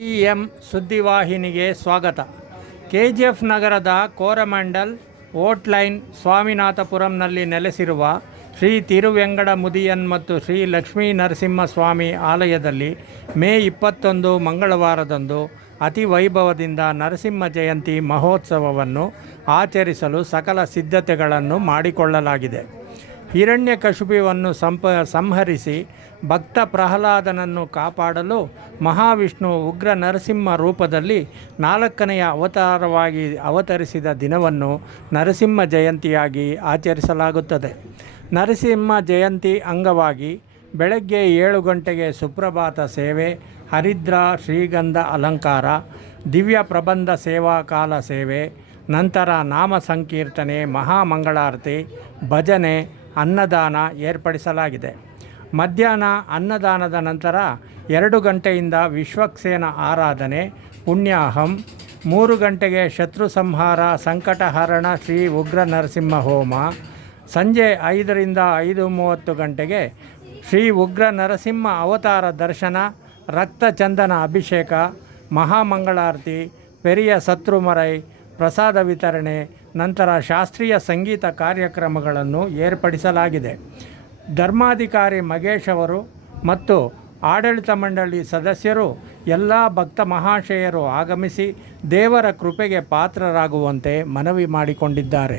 M ಸುದ್ದಿವಾಹಿನಿಗೆ ಸ್ವಾಗತ. K G F ನಗರದ ಕೋರಮಂಡಲ್ ಓಟ್ಲೈನ್ ಸ್ವಾಮಿನಾಥಪುರಂನಲ್ಲಿ ನೆಲೆಸಿರುವ ಶ್ರೀ ತಿರುವೆಂಗಡ ಮುದಿಯನ್ ಮತ್ತು ಶ್ರೀ ಲಕ್ಷ್ಮೀ ನರಸಿಂಹಸ್ವಾಮಿ ಆಲಯದಲ್ಲಿ ಮೇ ಇಪ್ಪತ್ತೊಂದು ಮಂಗಳವಾರದಂದು ಅತಿ ವೈಭವದಿಂದ ನರಸಿಂಹ ಜಯಂತಿ ಮಹೋತ್ಸವವನ್ನು ಆಚರಿಸಲು ಸಕಲ ಸಿದ್ಧತೆಗಳನ್ನು ಮಾಡಿಕೊಳ್ಳಲಾಗಿದೆ. ಹಿರಣ್ಯಕಶುಪುವನ್ನು ಸಂಪ ಸಂಹರಿಸಿ ಭಕ್ತ ಪ್ರಹ್ಲಾದನನ್ನು ಕಾಪಾಡಲು ಮಹಾವಿಷ್ಣು ಉಗ್ರ ನರಸಿಂಹ ರೂಪದಲ್ಲಿ ನಾಲ್ಕನೆಯ ಅವತಾರವಾಗಿ ಅವತರಿಸಿದ ದಿನವನ್ನು ನರಸಿಂಹ ಜಯಂತಿಯಾಗಿ ಆಚರಿಸಲಾಗುತ್ತದೆ. ನರಸಿಂಹ ಜಯಂತಿ ಅಂಗವಾಗಿ ಬೆಳಗ್ಗೆ ಏಳು ಗಂಟೆಗೆ ಸುಪ್ರಭಾತ ಸೇವೆ, ಹರಿದ್ರ, ಶ್ರೀಗಂಧ ಅಲಂಕಾರ, ದಿವ್ಯ ಪ್ರಬಂಧ ಸೇವಾ ಕಾಲ ಸೇವೆ, ನಂತರ ನಾಮ ಸಂಕೀರ್ತನೆ, ಮಹಾಮಂಗಳಾರತಿ, ಭಜನೆ ಅನ್ನದಾನ ಏರ್ಪಡಿಸಲಾಗಿದೆ. ಮಧ್ಯಾಹ್ನ ಅನ್ನದಾನದ ನಂತರ ಎರಡು ಗಂಟೆಯಿಂದ ವಿಶ್ವಕ್ಸೇನ ಆರಾಧನೆ, ಪುಣ್ಯಾಹಂ, ಮೂರು ಗಂಟೆಗೆ ಶತ್ರು ಸಂಹಾರ ಸಂಕಟಹರಣ ಶ್ರೀ ಉಗ್ರ ನರಸಿಂಹ ಹೋಮ, ಸಂಜೆ ಐದರಿಂದ ಐದು ಮೂವತ್ತು ಗಂಟೆಗೆ ಶ್ರೀ ಉಗ್ರ ನರಸಿಂಹ ಅವತಾರ ದರ್ಶನ, ರಕ್ತಚಂದನ ಅಭಿಷೇಕ, ಮಹಾಮಂಗಳಾರತಿ, ಪೆರಿಯ ಸತ್ರುಮರೈ ಪ್ರಸಾದ ವಿತರಣೆ, ನಂತರ ಶಾಸ್ತ್ರೀಯ ಸಂಗೀತ ಕಾರ್ಯಕ್ರಮಗಳನ್ನು ಏರ್ಪಡಿಸಲಾಗಿದೆ. ಧರ್ಮಾಧಿಕಾರಿ ಮಗೇಶ್ ಅವರು ಮತ್ತು ಆಡಳಿತ ಮಂಡಳಿ ಸದಸ್ಯರು, ಎಲ್ಲ ಭಕ್ತ ಮಹಾಶಯರು ಆಗಮಿಸಿ ದೇವರ ಕೃಪೆಗೆ ಪಾತ್ರರಾಗುವಂತೆ ಮನವಿ ಮಾಡಿಕೊಂಡಿದ್ದಾರೆ.